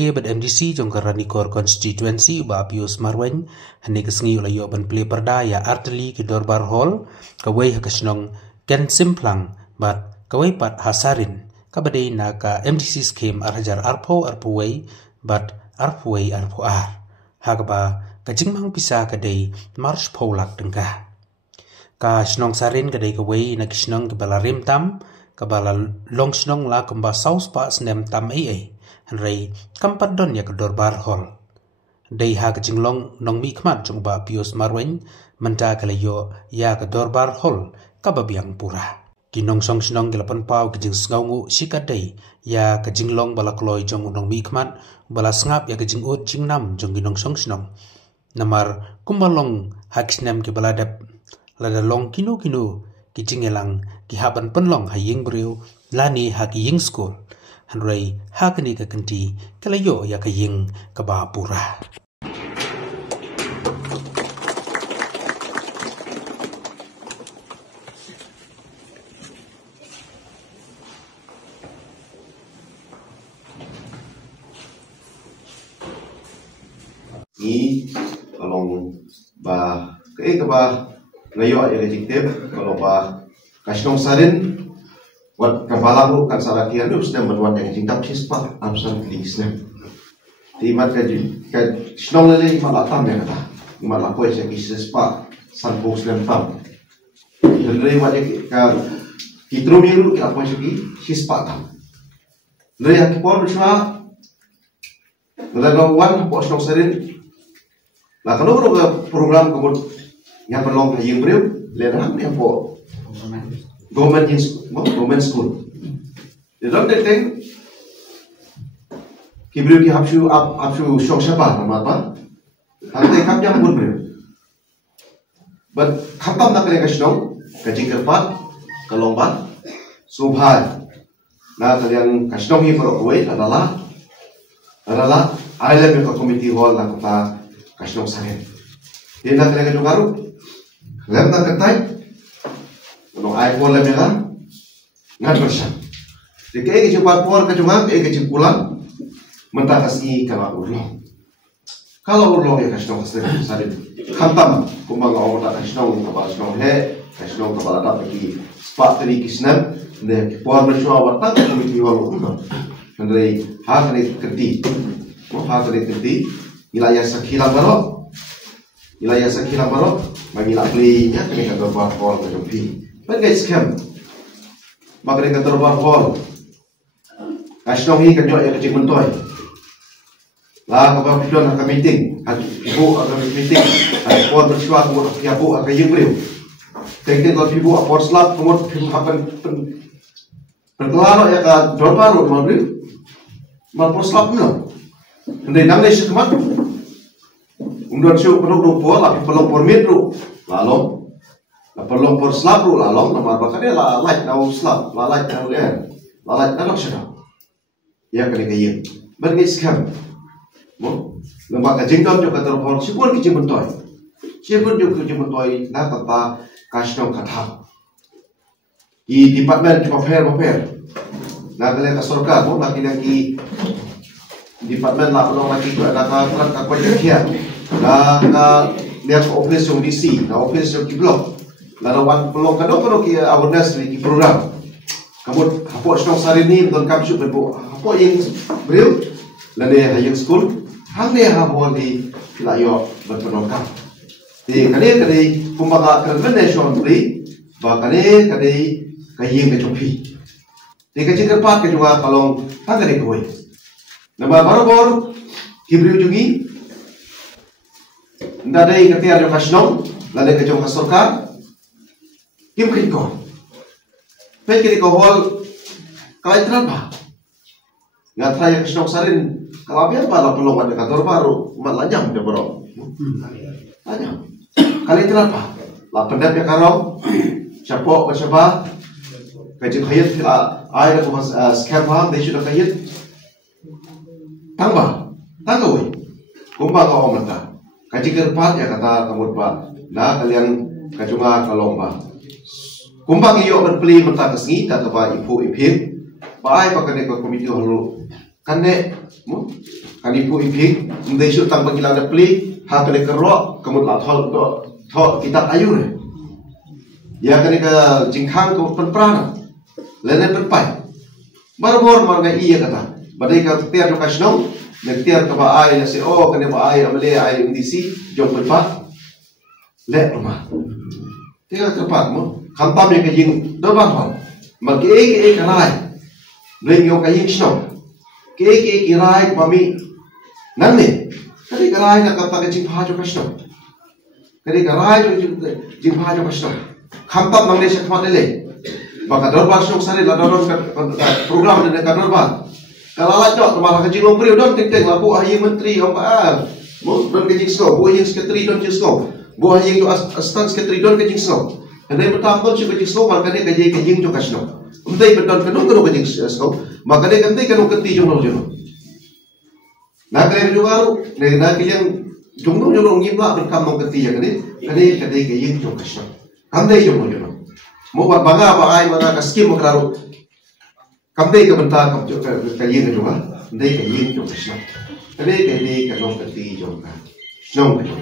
ye bad MDC jong karani kor constituency ba Pius Marwen hani kesngi ula yo ban play perda ya arteli ki Dorbar Hall kawai hakasnong Ken Simplang bat kawai pat hasarin kabadai na ka MDC scheme arhajar arpuway bat arpuway arpuar hagba kajingmang pisa kadai marsh paulak dengka ka snong sarin kadai kawai na kisnong kebala rimtam kabala long snong la kamba saus pa snem tam ai Ray kampat don ya ke Dorbar Hall. Day ha ke jinglong nong mi kmat jong ba Pius Marwen menta kalayo ya ke Dorbar Hall kababiang pura. Kinong song snong gelapan pau ke jing sngongu sikadai ya ke jinglong bala kloy jong nong mi kmat bala sngap ya ke jingut jingnam jong kinong song snong. Namar kumbalong haksnem ke baladap lada long kino ki jingelang ki haban penlong ha ying briu lani ha ki ying school. Hanrei hakani ka kanti kalayo ya kaying kabapura. Ni kalong ba kaya ba ngayo ay legitim kalau ba kasnong sarin wat kepala lu kan salah kia lu sudah berbuat yang cinta cispa amsan klis nem di mat kaji kaj snong lele malah tam ya kata malah kau yang cispa san bos nem tam lele wat ka kitro miru ki apa sih cispa tam lele yang kipor besar lele kawan bos snong serin lah kalau lu program kemudian yang perlu yang beriu lele ham yang po government school. The doctor thing, kibru ki hapsu shok shapa nama apa? Hante kap jam pun beriu. But khatam nak kena kasih kaji kerpat, kelompat, subhan. Nah kalian kasih dong ini perlu kuat adalah ILM ke committee hall nak kita kasih dong sangat. Dia nak kena kasih karu, kalian nak ketai. Kalau ayah pola mereka nggak bersam. Jika ia cepat pola kecungan, ia kecil pulang mentah kasih kalau urlong. Kalau urlong ia kasih dong kasih khantam kumbang orang tak kasih dong kepala dong kasih dong kepala tak pergi sepat teri kisnan, deh pola bersua watak kami tiwal urlong. Kendari hak ni kerti, wilayah sekilang baru, bagi nak belinya kena kata buat pola kecumpi. Bagai scam, makanya kata Dorbar Hall, kasih nong ini kerja yang kecil mentoy, lah kapal pion akan meeting, ibu akan meeting, ada poin bersua kemudian ibu akan yang beliau, teknik kalau ibu apor slap kemudian akan berkelana ya kan Dorbar Hall mau beliau, mau apor slap belum, nanti nangis sekemat, undur siu penuh pol, tapi perlu permit tu, lalu. Perlu per slap ru lalong nama bakane la light na slap la light na air la light na laksana ya kene kayen berge scam mo lembaga jingdom jo katar hor sipur ki jimentoy na tata kasno katha I department ki paper na kale ka sarkar mo laki department la no laki ko na ka ko kia na lihat office yung DC na office yung block Larawan pelong kadang ki awareness ni program. Kamu hapo snong sari ni don kam shu bepo hapo yang beriu lane hayang school hande hapo di layo berpenokam. Di kane pembaga convention beri ba kane kayeng kecopi. Di kecil kerpat ke juga kalong tangane koi. Nama barobor kibriu jungi ndadai ketiar yo kasnong lane kecong kasorka Kim kiko, pergi ke hall, kalau itu apa? Nggak tanya ke snok sarin, kalau biar malah pelong ada kantor baru, malah nyam dia bro. Tanya, kali itu apa? Lah pendap ya karo, siapa, kaji kayat, air aku mas scam paham, dia sudah kayat, tangga woi, kumpah kau mentah, kaji kerpat ya kata kamu pak, nah kalian kacunga kalomba. Kumpang iyo berpeli mentah kesengi tak apa ibu ipin, baik pakai neko komiti hulu, kan ne, kanipu ipik mendai syuk tang pagi lada plik ha kene kerok kemut la thol kitab ayu ne ya kene ka jingkhang ko penprana lele penpai barbor marga iya kata badai ka tiar ka snow ne tiar ka ba ai se o kene ba ai amle ai ndisi jong penpat le rumah tiar tepat mo khampam yang ka jing do bang hon ma ke karai bring yo ka jing snow ke kirai pami nanne kadi karai na kata ke jing phajo kasno kadi karai jo jing phajo kasno khampam mangle se khmat le maka dorbar sok sare la dorong program de ka dorbar kalala jo tomala ke jing lompri don tik tik la bu ayi menteri om pa mo don ke jing sko bu ayi sekretari don jing sko bu ayi jo astan sekretari don ke jing sko ane betam don ke jing sko maka ne ke jing jo kasno umdai beton ke no ke jing sko maka ne ganti ke no kenti jo no jo na kalian juga na kalian jumno jono ngimla berkam mong ketiya kani ke yin jo kasno kamdai jo jono mo baga ba ai mana ka skim klaro kamdai ke benta kam jo ka yin jo ba ndai ke yin jo kasno kani ke no keti jo ka sno jo